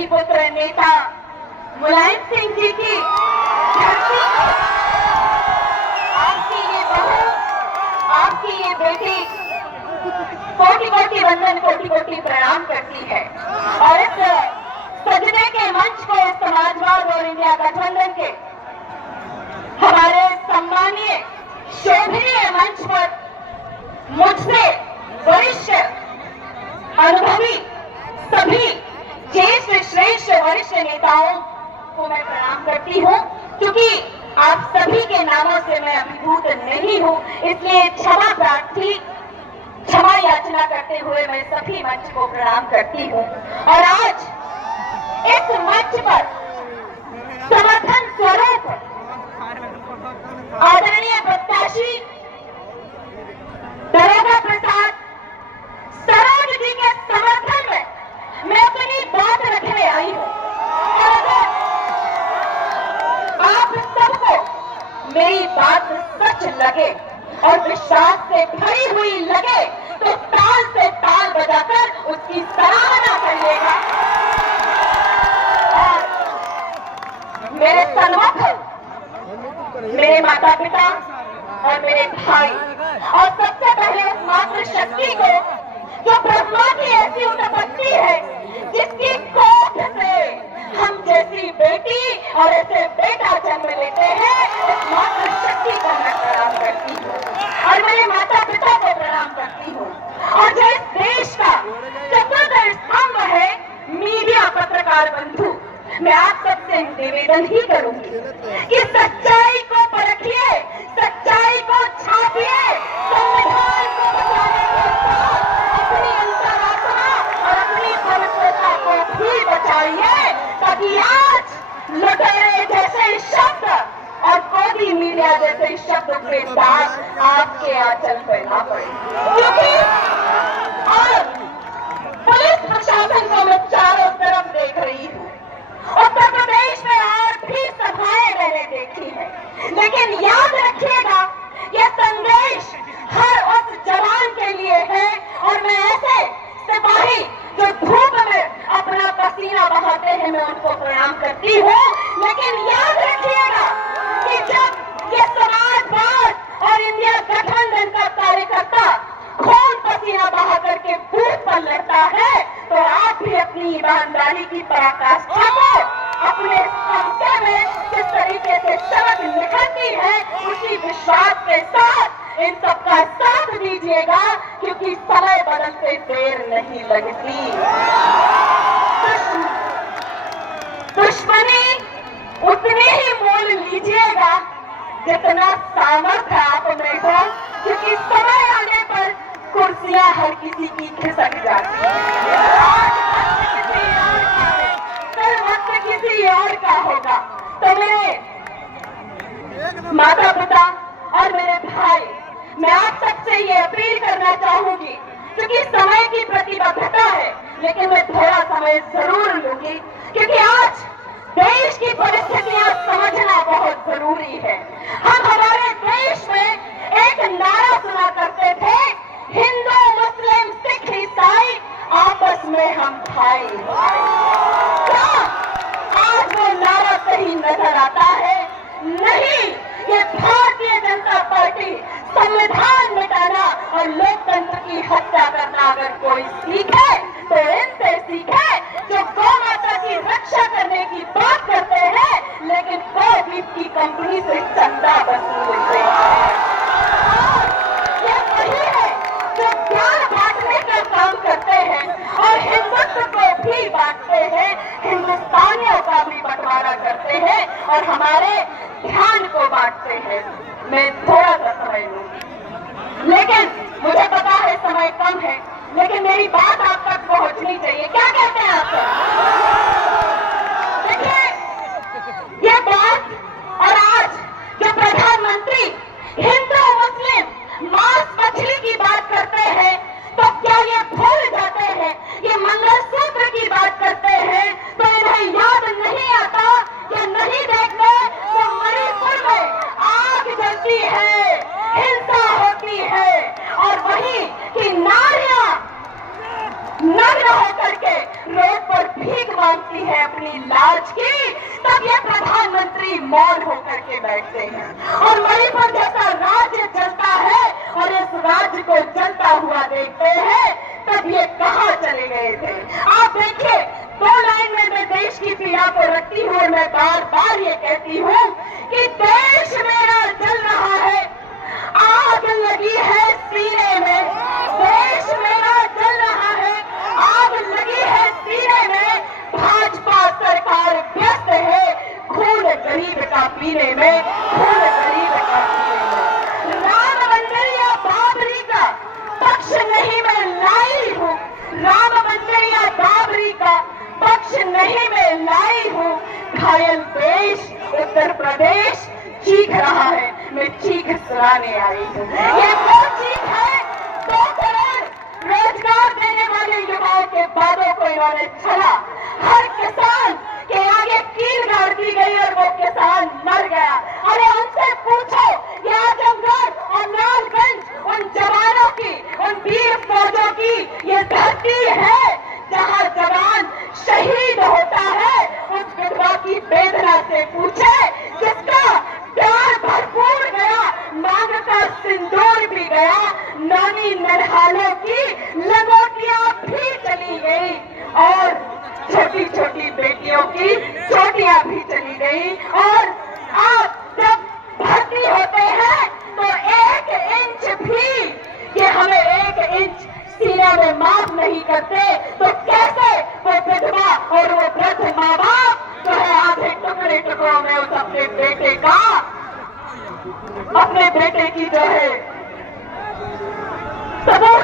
धरती पुत्र नेता मुलायम सिंह जी की धरती को आपकी ये बहू, आपकी ये बेटी कोटि कोटि वंदन, कोटि कोटि प्रणाम करती है। और इस सजने के मंच को समाजवाद और इंडिया गठबंधन के हमारे सम्मानीय शोभनीय मंच पर मुझसे वरिष्ठ अनुभवी सभी ज्येष्ठ श्रेष्ठ वरिष्ठ नेताओं को मैं प्रणाम करती हूँ, क्योंकि आप सभी के नामों से मैं अभिभूत नहीं हूँ, इसलिए क्षमा प्रार्थी, क्षमा याचना करते हुए मैं सभी मंच को प्रणाम करती हूँ। और आज इस मंच पर समर्थन स्वरूप आदरणीय प्रत्याशी दरोगा प्रसाद सरोज जी के समर्थन में मैं अपनी बात रखने आई हूँ। और अगर आप सबको मेरी बात सच लगे और विश्वास से भरी हुई लगे तो ताल से ताल बजाकर उसकी सराहना करिएगा। और मेरे सन्मुख मेरे माता पिता और मेरे भाई, और सबसे पहले उस मातृशक्ति को जो ब्रह्मा की ऐसी उत्पत्ति है, जिसकी कोख से हम जैसी बेटी और ऐसे बेटा जन्म लेते हैं, उस मातृशक्ति को मैं प्रणाम करती हूँ और मेरे माता पिता को प्रणाम करती हूँ। और जो इस देश का चतुर्थ स्तंभ है मीडिया, पत्रकार बंधु, मैं आप सबसे निवेदन ही करूंगी कि सच्चाई को परखिए, सच्चाई को छापिए, संविधान को बचाने के साथ अपनी अंतरात्मा और अपनी पवित्रता को भी बचाइए, ताकि आज लुटेरे जैसे शब्द और कोदी मीडिया जैसे शब्द के दाग आपके आंचल पर ना पड़े। क्योंकि और पुलिस प्रशासन को मैं चारों तरफ देख रही हूँ, उत्तर प्रदेश में और भी सभाएं मैंने देखी है, लेकिन याद रखिएगा यह संदेश हर उस जवान के लिए है। और मैं ऐसे सिपाही जो धूप में अपना पसीना बहाते हैं, मैं उनको प्रणाम करती हूँ। लेकिन याद रखिएगा कि जब ये समाजवाद और इंडिया गठबंधन का कार्यकर्ता खून पसीना बहा करके बूथ पर लड़ता है, तो आप भी अपनी ईमानदारी की पराकाष्ठा को अपने समझे में किस तरीके से चमक निखरती है, उसी विश्वास के साथ इन सबका साथ दीजिएगा, क्योंकि समय बदलते देर नहीं लगती। दुश्मनी उतनी ही मोल लीजिएगा जितना सामर्थ्य आप में हो, क्योंकि समय आने पर कुर्सियां हर किसी की खिसक जाती है। आज किसी और का है, कल वक्त किसी और का होगा। तो मेरे माता पिता और मेरे भाई, मैं आप सबसे ये अपील करना चाहूंगी, क्योंकि समय की प्रतिबद्धता है, लेकिन मैं थोड़ा समय जरूर लूंगी, क्योंकि आज देश की परिस्थितियां समझना बहुत जरूरी है। हम हमारे देश में एक नारा सुना करते थे, हिंदू मुस्लिम सिख ईसाई आपस में हम भाई। क्या आज वो नारा कहीं नजर आता है? नहीं। ये भारतीय जनता पार्टी संविधान मिटाना और लोकतंत्र की हत्या करना अगर कोई सीखे तो इनसे सीखे, जो गौ माता की रक्षा करने की बात करते हैं लेकिन गौ की कंपनी से चंदा वसूलते हैं। ये वही है जो ज्ञान बांटने का काम करते हैं और हिंदुत्व को भी बांटते हैं, हिंदुस्तानियों का भी बंटवारा करते हैं और हमारे ध्यान को बांटते हैं। मैं थोड़ा सा समय लूंगी, लेकिन मुझे पता है समय कम है, लेकिन मेरी बात आप तक पहुंचनी चाहिए। क्या कहते हैं आप सब? देखिए, ये बात और आज जो प्रधानमंत्री हिंदू मुस्लिम मांस मछली की बात करते हैं, तो क्या ये भूल जाते हैं ये मंगलसूत्र की बात करते हैं? तो इन्हें याद नहीं आता या नहीं देखते? तो मांगती है अपनी लाज की, तब ये प्रधानमंत्री मौन होकर के बैठते हैं। और मणिपुर जैसा राज्य चलता है और इस राज्य को चलता हुआ देखते हैं, तब ये कहां चले गए थे। आप देखिए, 2 लाइन में मैं देश की पीड़ा को रखती हूँ और मैं बार बार ये कहती हूँ कि देश मेरा जल रहा है, आग लगी है सीने में। देश मेरा जल रहा है, आग लगी है सीने में। भाजपा सरकार व्यस्त है खून गरीब का पीने में, खून गरीब का पीने में। राम मंदिर या बाबरी का पक्ष नहीं मैं लाई हूँ, राम मंदिर या बाबरी का पक्ष नहीं मैं लाई हूँ। घायल देश उत्तर प्रदेश चीख रहा है, मैं चीख सुनाने आई हूँ। ये वो चीख है 2 करोड़ रोजगार देने वाले युवाओं के वादों को इन्होंने छला। हर किसान के आगे कील गाड़ दी गई और वो किसान मर गया। अरे उनसे पूछो, ये आजमगढ़ और लालगंज उन जवानों की, उन वीर फौजों की ये धरती है जहां जवान शहीद होता है। उस विधवा की वेदना से पूछे जिसका प्यार भरपूर गया, मांग का सिंदूर भी गया, नानी नरहालों की लंगोटियां भी चली गई और छोटी छोटी बेटियों की चोटियां भी चली गई। और आप जब भर्ती होते हैं तो 1 इंच भी, ये हमें 1 इंच सीने में माफ नहीं करते, तो कैसे वो विधवा और वो वृद्ध माँ बाप जो है आधे टुकड़े टुकड़ों में उस अपने बेटे का, अपने बेटे की जो है सबूत